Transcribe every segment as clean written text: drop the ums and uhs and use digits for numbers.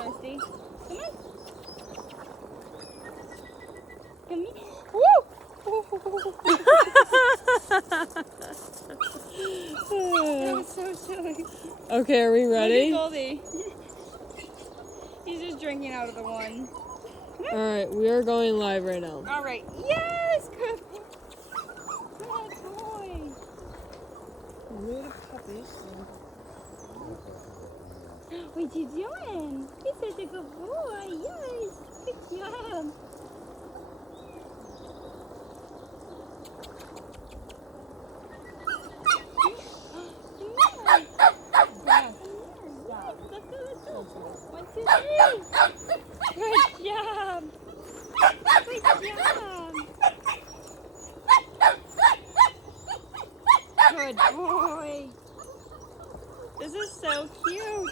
thirsty. Come on. Come here. Woo! That was so silly. Okay, are we ready? Look at Goldie. He's just drinking out of the one. Alright, we are going live right now. All right. Yes! Good. Good boy. We're the puppies. What you doing? He's such a good boy. Yes. Good job. One, two, three. Good job. Good job. Good boy. This is so cute.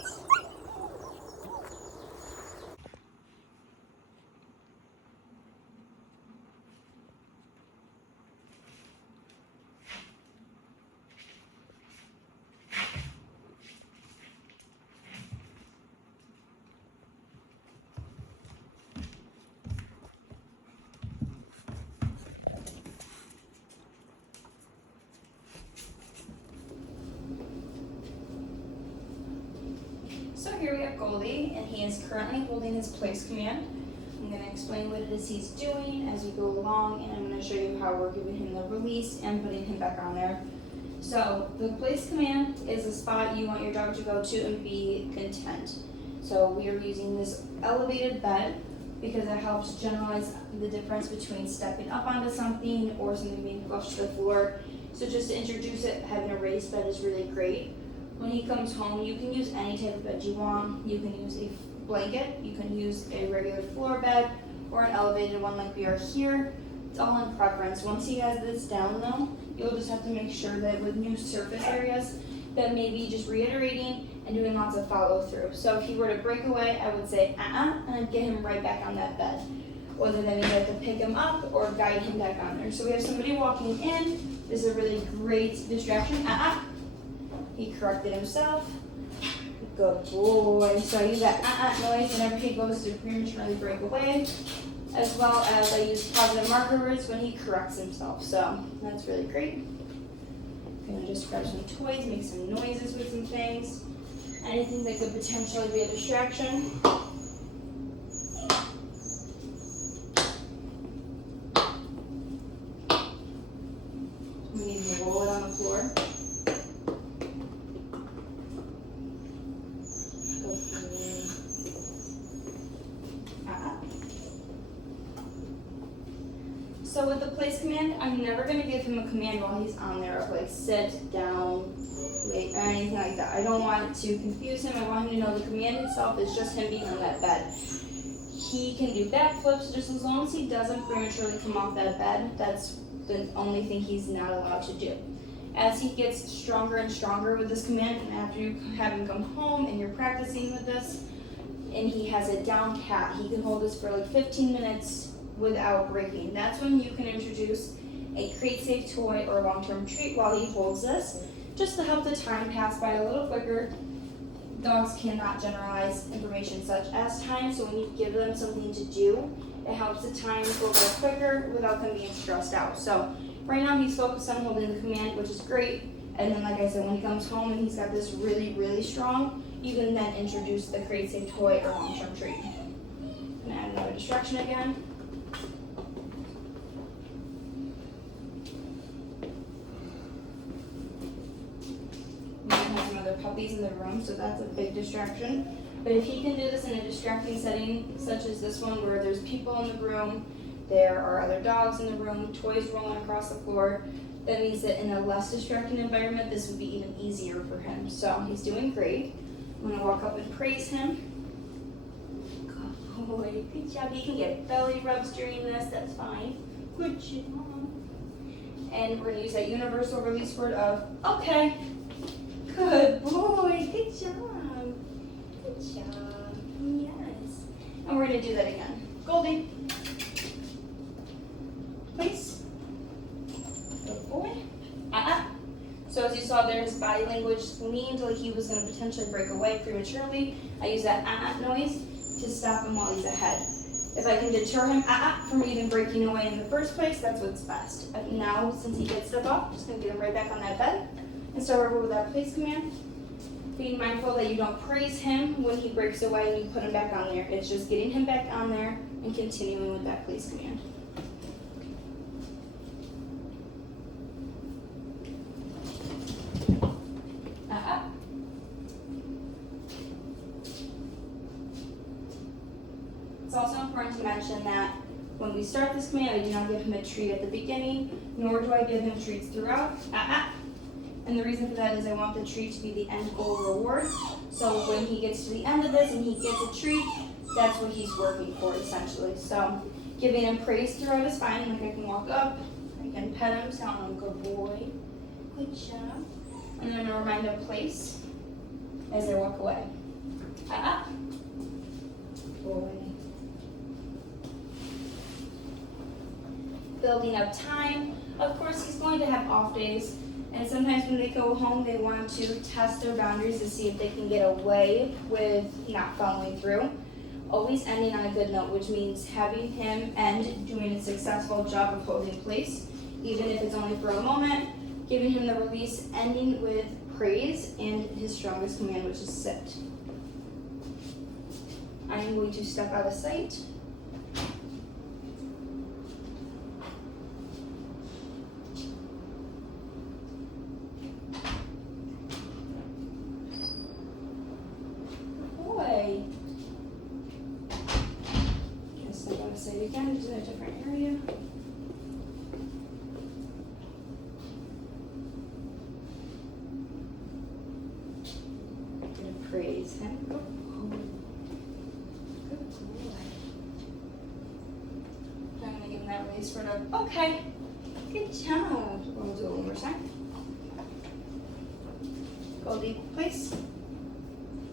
So here we have Goldie, and he is currently holding his place command. I'm going to explain what it is he's doing as we go along, and I'm going to show you how we're giving him the release and putting him back on there. So the place command is a spot you want your dog to go to and be content. So we are using this elevated bed because it helps generalize the difference between stepping up onto something or something being flushed to the floor. So just to introduce it, having a raised bed is really great. When he comes home, you can use any type of bed you want. You can use a blanket, you can use a regular floor bed, or an elevated one like we are here. It's all in preference. Once he has this down though, you'll just have to make sure that with new surface areas, that maybe just reiterating and doing lots of follow through. So if he were to break away, I would say and I'd get him right back on that bed. Whether that means I have to pick him up or guide him back on there. So we have somebody walking in. This is a really great distraction. He corrected himself. Good boy. So I use that noise whenever he goes to prematurely break away, as well as I use positive marker words when he corrects himself. So that's really great. I'm gonna just grab some toys, make some noises with some things. Anything that could potentially be a distraction. We need to roll it on the floor. So with the place command, I'm never going to give him a command while he's on there of like sit, down, wait, or anything like that. I don't want to confuse him. I want him to know the command itself is just him being on that bed. He can do backflips just as long as he doesn't prematurely come off that bed. That's the only thing he's not allowed to do. As he gets stronger and stronger with this command, and after you have him come home and you're practicing with this, and he has a down cat, he can hold this for like 15 minutes without breaking. That's when you can introduce a crate safe toy or long-term treat while he holds this, just to help the time pass by a little quicker. Dogs cannot generalize information such as time, so when you give them something to do, it helps the time go by quicker without them being stressed out. So right now he's focused on holding the command, which is great. And then like I said, when he comes home and he's got this really, really strong, you can then introduce the crate safe toy or long-term treat. I'm gonna add another distraction again. Puppies in the room, so that's a big distraction. But if he can do this in a distracting setting, such as this one where there's people in the room, there are other dogs in the room, toys rolling across the floor, that means that in a less distracting environment, this would be even easier for him. So he's doing great. I'm gonna walk up and praise him. Good boy, good job. He can get belly rubs during this, that's fine. Good job. And we're gonna use that universal release word of, okay. Good boy, good job. Good job, yes. And we're gonna do that again. Goldie, please. Good boy. So as you saw there, his body language leaned like he was gonna potentially break away prematurely. I use that noise to stop him while he's ahead. If I can deter him from even breaking away in the first place, that's what's best. Now, since he did step off, just gonna get him right back on that bed and start over with that place command. Being mindful that you don't praise him when he breaks away and you put him back on there. It's just getting him back on there and continuing with that place command. It's also important to mention that when we start this command, I do not give him a treat at the beginning, nor do I give him treats throughout. And the reason for that is I want the treat to be the end goal reward. So when he gets to the end of this and he gets a treat, that's what he's working for essentially. So giving him praise throughout is fine. Like I can walk up, I can pet him, tell him good boy, good job. And then I'm gonna remind him place as I walk away. Boy. Building up time. Of course, he's going to have off days, and sometimes when they go home, they want to test their boundaries to see if they can get away with not following through. Always ending on a good note, which means having him end doing a successful job of holding place, even if it's only for a moment, giving him the release, ending with praise and his strongest command, which is sit. I am going to step out of sight. Boy. Just step out of sight again, to a different area. I'm gonna praise him. Sort of, okay, good job. We'll do it one more time. Goldie, place.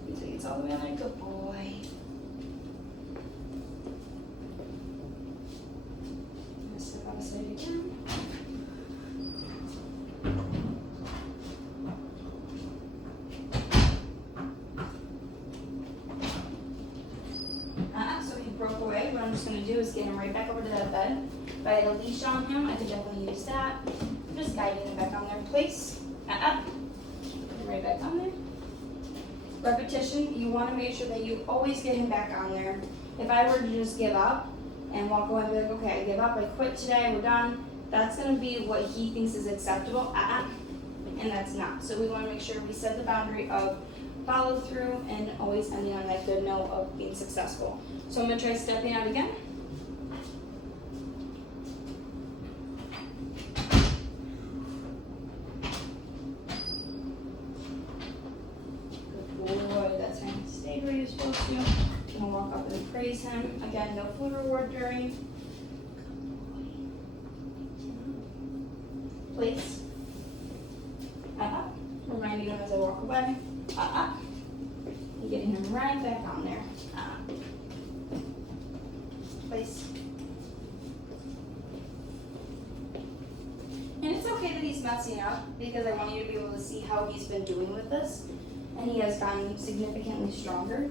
You think it's all the way on there, good boy. I'm gonna step out of sight again. So he broke away. What I'm just gonna do is get him right back over to that bed. If I had a leash on him, I could definitely use that. I'm just guiding him back on there. Place. Right back on there. Repetition, you want to make sure that you always get him back on there. If I were to just give up and walk away and be like, okay, I give up, I quit today, we're done, that's going to be what he thinks is acceptable, and that's not. So we want to make sure we set the boundary of follow through and always ending on that good note of being successful. So I'm going to try stepping out again. Where you're supposed to. You can walk up and praise him. Again, no food reward during. Place. Reminding him as I walk away. And getting him right back on there. Place. And it's okay that he's messing up because I want you to be able to see how he's been doing with this. And he has gotten significantly stronger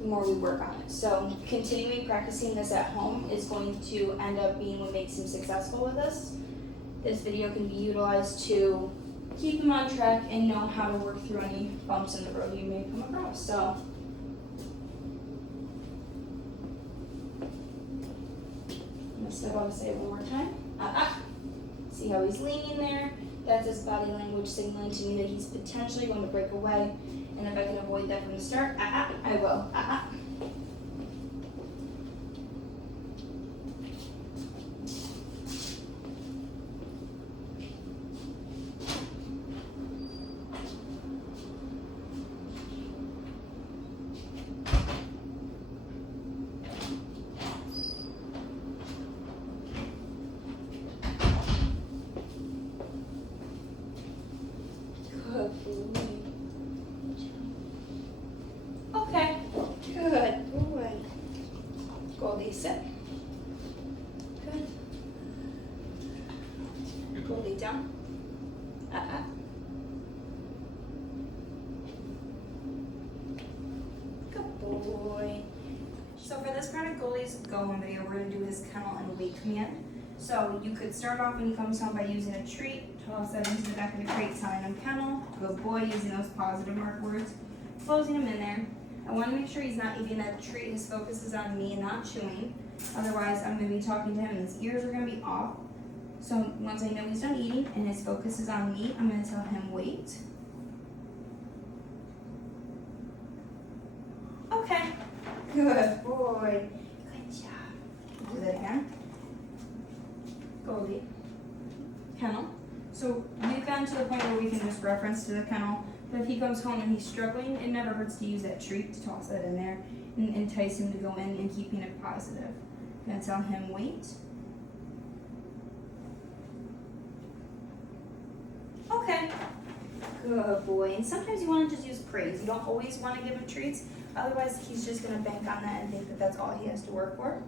the more we work on it. So continuing practicing this at home is going to end up being what makes him successful with this. This video can be utilized to keep him on track and know how to work through any bumps in the road you may come across. So I'm gonna step out and say it one more time. See how he's leaning there? That's his body language signaling to me that he's potentially going to break away. And if I can avoid that from the start, I will. Okay, good boy. Goldie, sit. Good. Goldie, down. Good boy. So for this part of Goldie's go home video, we're gonna do his kennel and weight command. So you could start off when he comes home by using a treat, toss that into the back of the crate, telling him kennel, good boy, using those positive mark words, closing him in there. I want to make sure he's not eating that treat. His focus is on me and not chewing. Otherwise, I'm going to be talking to him and his ears are going to be off. So once I know he's done eating and his focus is on me, I'm going to tell him wait. Okay. Good boy. Good job. Do that again. Goldie. Kennel. So we've gotten to the point where we can just reference to the kennel. But if he comes home and he's struggling, it never hurts to use that treat to toss that in there and entice him to go in and keeping it positive. I'm going to tell him wait. Okay. Good boy. And sometimes you want to just use praise. You don't always want to give him treats. Otherwise, he's just going to bank on that and think that that's all he has to work for.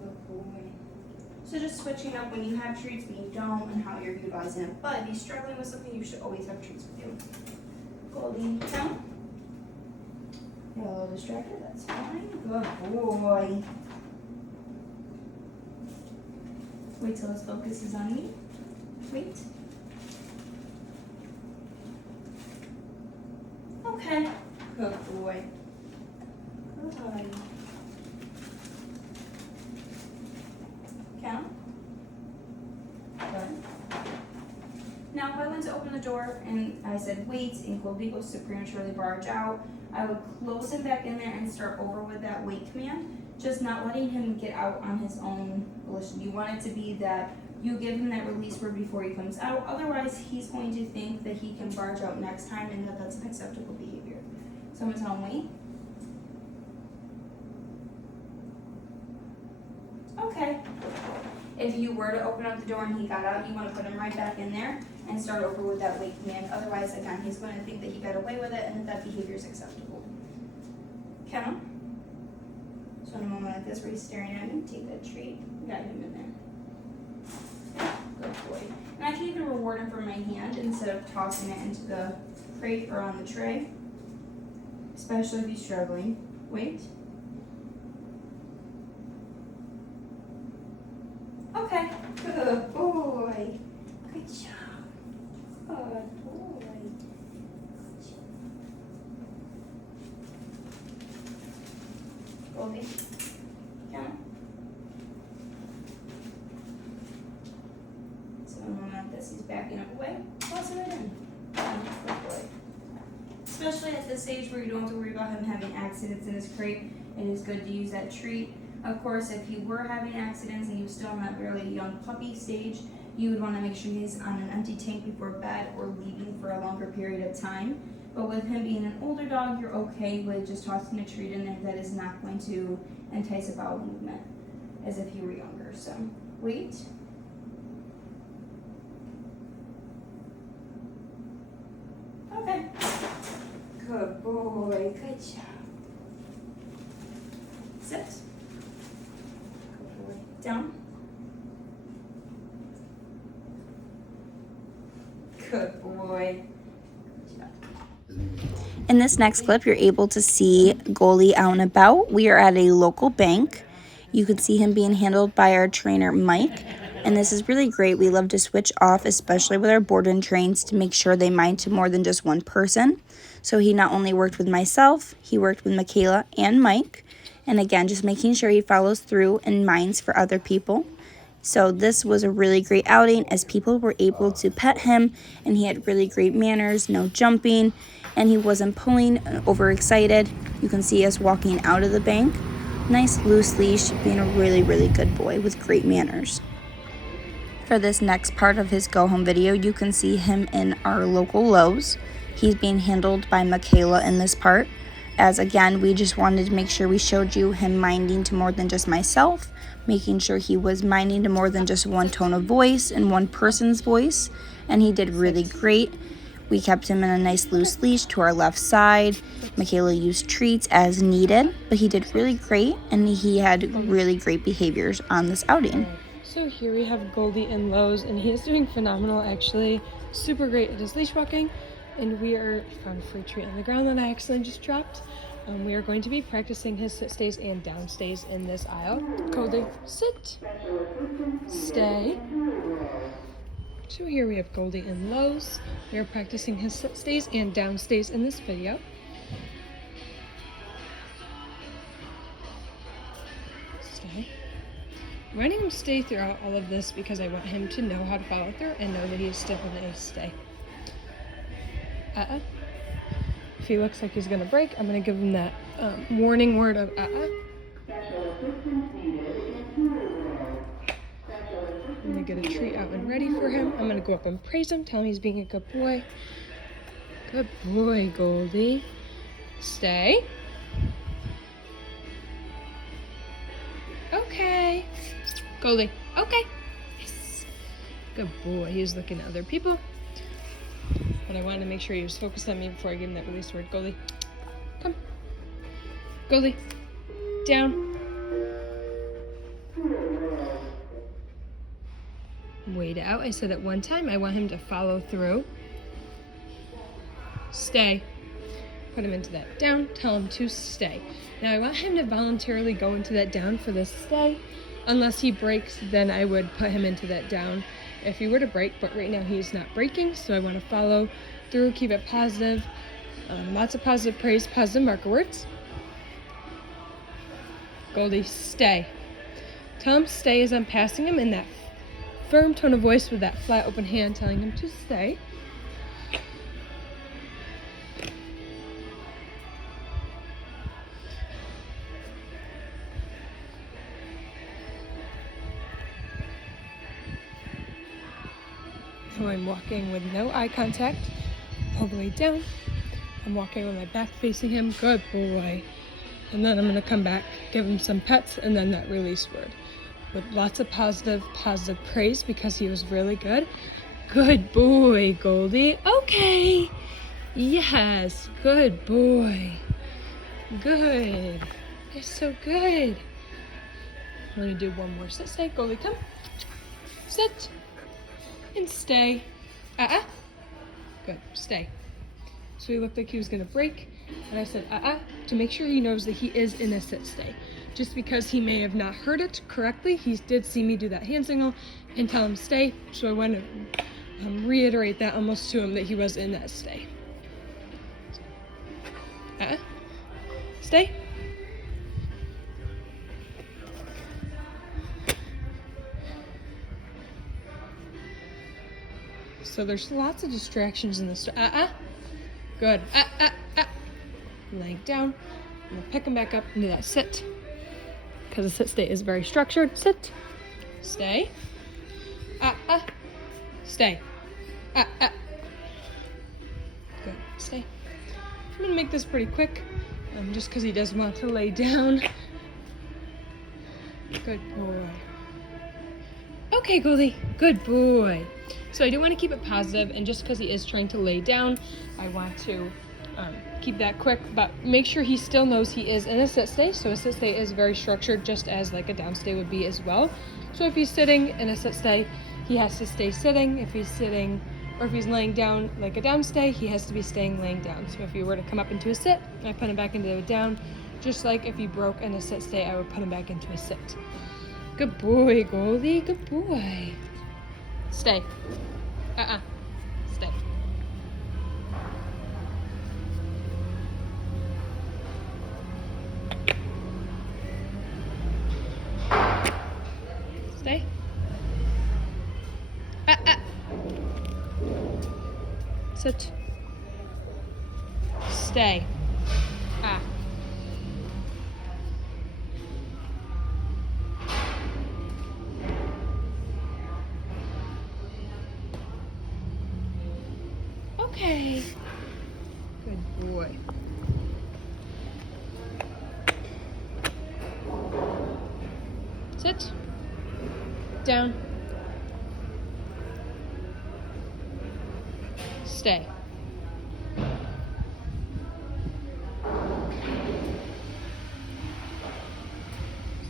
Good boy. So just switching up when you have treats, when you don't, and how you're utilizing it. But if he's struggling with something, you should always have treats with you. Goldie, count. You're a little distracted, that's fine. Good boy. Wait till his focus is on me. Wait. Okay. Good boy. Good. Count. Good. Now, if I went to open the door and I said wait, and Goldie goes to prematurely barge out, I would close him back in there and start over with that wait command, just not letting him get out on his own volition. You want it to be that you give him that release word before he comes out. Otherwise, he's going to think that he can barge out next time and that that's an acceptable behavior. So I'm going to tell him wait. Okay. If you were to open up the door and he got out, you want to put him right back in there and start over with that wait command. Otherwise, again, he's going to think that he got away with it and that behavior is acceptable. Kennel. So in a moment like this where he's staring at me, take that treat, got him in there. Good boy. And I can even reward him from my hand instead of tossing it into the crate or on the tray, especially if he's struggling. Wait. Okay, good boy. Good job. Good boy. Goldie, count. So in a moment like this, he's backing up away. Toss it right in. Good boy. Especially at this stage where you don't have to worry about him having accidents in his crate, it is good to use that treat. Of course, if you were having accidents and he was still in that really young puppy stage, you would want to make sure he's on an empty tank before bed or leaving for a longer period of time. But with him being an older dog, you're okay with just tossing a treat in there that is not going to entice a bowel movement as if you were younger. So, wait. Okay. Good boy. Good job. Sit. Down. Good boy. Good job. In this next clip, you're able to see Goldie out and about. We are at a local bank. You can see him being handled by our trainer, Mike. And this is really great. We love to switch off, especially with our board and trains, to make sure they mind to more than just one person. So he not only worked with myself, he worked with Michaela and Mike. And again, just making sure he follows through and minds for other people. So this was a really great outing as people were able to pet him and he had really great manners, no jumping, and he wasn't pulling overexcited. You can see us walking out of the bank. Nice loose leash, being a really, really good boy with great manners. For this next part of his go home video, you can see him in our local Lowe's. He's being handled by Michaela in this part. As again, we just wanted to make sure we showed you him minding to more than just myself, making sure he was minding to more than just one tone of voice and one person's voice, and he did really great. We kept him in a nice loose leash to our left side. Michaela used treats as needed, but he did really great, and he had really great behaviors on this outing. So here we have Goldie in Lowe's, and he is doing phenomenal actually. Super great at his leash walking. and we are found a free treat on the ground that I accidentally just dropped. We are going to be practicing his sit stays and down stays in this aisle. Goldie, sit, stay. So here we have Goldie and Lowe's. We are practicing his sit stays and down stays in this video. Stay. I'm letting him stay throughout all of this because I want him to know how to follow through and know that he is still in a stay. If he looks like he's gonna break, I'm gonna give him that warning word of I'm gonna get a treat out and ready for him. I'm gonna go up and praise him, tell him he's being a good boy. Good boy, Goldie. Stay. Okay. Goldie, okay. Yes. Good boy. He was looking at other people. But I wanted to make sure he was focused on me before I gave him that release word. Goldie, come. Goldie, down. Wait out. I said it one time. I want him to follow through. Stay. Put him into that down. Tell him to stay. Now I want him to voluntarily go into that down for this stay. Unless he breaks, then I would put him into that down if he were to break, but right now he's not breaking, so I want to follow through, keep it positive. Lots of positive praise, positive marker words. Goldie, stay. Tell him stay as I'm passing him in that firm tone of voice with that flat open hand telling him to stay. So I'm walking with no eye contact, all the way down. I'm walking with my back facing him, good boy. And then I'm gonna come back, give him some pets, and then that release word. With lots of positive praise because he was really good. Good boy, Goldie. Okay. Yes, good boy. Good. You're so good. I'm gonna do one more sit stay. Goldie, come. Sit. And stay. Good. Stay. So he looked like he was gonna break, and I said to make sure he knows that he is in a sit stay. Just because he may have not heard it correctly, he did see me do that hand signal and tell him stay. So I want to reiterate that almost to him that he was in that stay. Stay. So there's lots of distractions in this. Good. Laying down. I'm gonna pick him back up into that sit. Because the sit stay is very structured. Sit. Stay. Stay. Good. Stay. I'm gonna make this pretty quick. Just because he does want to lay down. Good boy. Okay, Goldie. Good boy. So I do want to keep it positive, and just because he is trying to lay down, I want to keep that quick, but make sure he still knows he is in a sit stay. So a sit stay is very structured, just as like a down stay would be as well. So if he's sitting in a sit stay, he has to stay sitting. If he's sitting, or if he's laying down like a down stay, he has to be staying laying down. So if he were to come up into a sit, I put him back into a down. Just like if he broke in a sit stay, I would put him back into a sit. Good boy, Goldie. Good boy. Stay. Stay. Stay. Sit. Stay. Okay. Good boy. Sit. Down. Stay.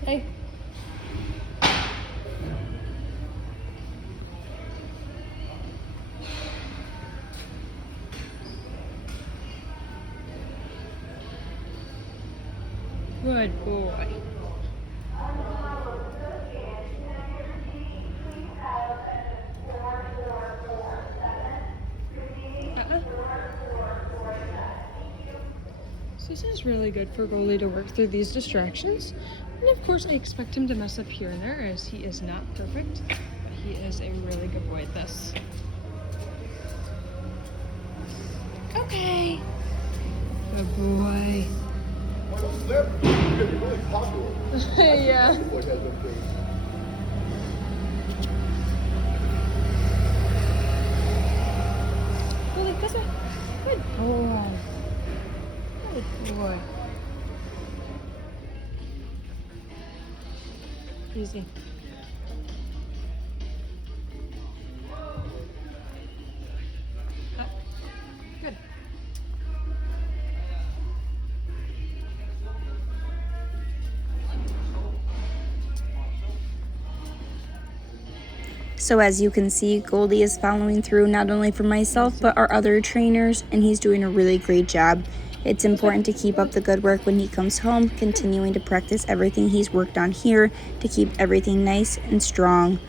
Stay. Good boy. So this is really good for Goldie to work through these distractions. And of course, I expect him to mess up here and there, as he is not perfect. But he is a really good boy at this. Okay. Good boy. They're really popular. Yeah. Goldie, this way. Good boy. Good boy. Easy. Up. Good. So as you can see, Goldie is following through not only for myself, but our other trainers, and he's doing a really great job. It's important to keep up the good work when he comes home, continuing to practice everything he's worked on here to keep everything nice and strong.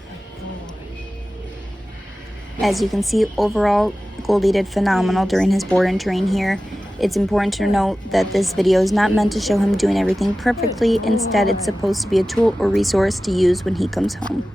As you can see, overall, Goldie did phenomenal during his board and train here. It's important to note that this video is not meant to show him doing everything perfectly. Instead, it's supposed to be a tool or resource to use when he comes home.